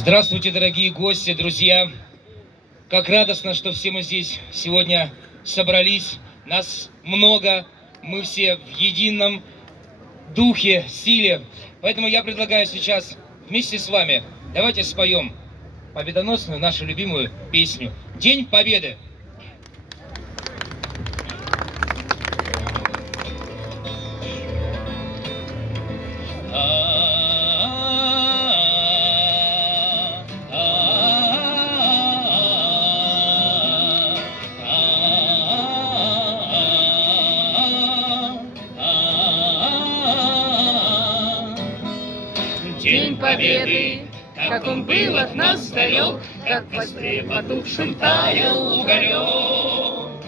Здравствуйте, дорогие гости, друзья! Как радостно, что все мы здесь сегодня собрались. Нас много, мы все в едином духе, силе. Поэтому я предлагаю сейчас вместе с вами давайте споем победоносную нашу любимую песню «День Победы». День Победы, как он был от нас далек, как в костре потухшем таял уголек.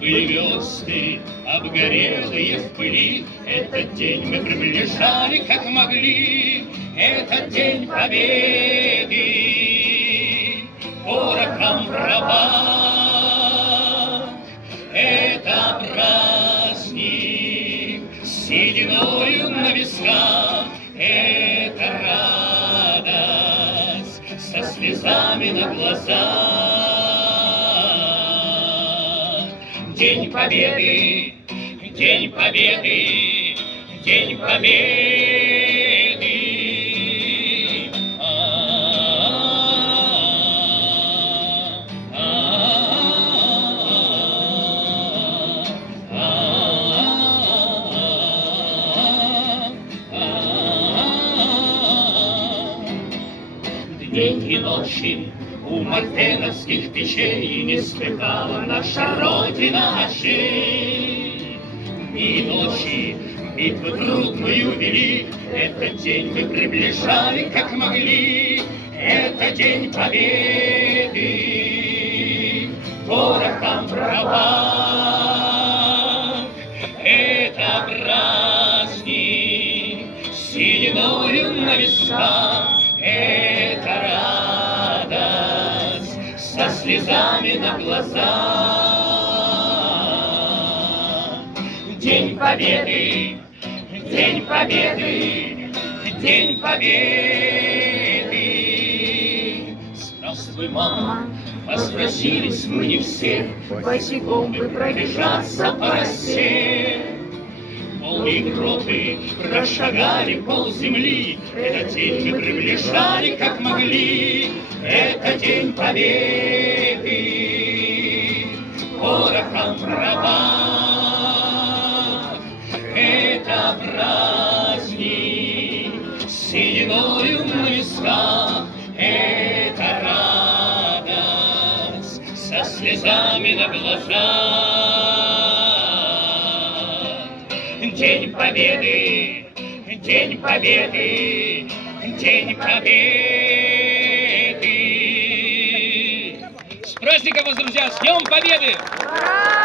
Были звезды, обгорелые в пыли, этот день мы приближали, как могли. Этот день Победы, порохом пропах. Это праздник с сединою на висках. Это радость со слезами на глазах. День Победы, День Победы, День Победы. День и ночи у мартеновских печей не слыхала наша Родина ночей. Дни и ночи битву трудную вели, этот день мы приближали, как могли. Это день Победы, порохом пропах. Это праздник с сединою на висках. Это радость со слезами на глазах. День Победы, День Победы, День Победы. Здравствуй, мама, возвратились мы не все, босиком бы пробежаться по росе. Европы прошагали полземли, этот день мы приближали, как могли. Это день Победы, порохом пропах. Это праздник с сединою на висках. Это радость со слезами на глазах. День Победы, День Победы, День Победы. С праздником вас, друзья! С Днем Победы! Ура!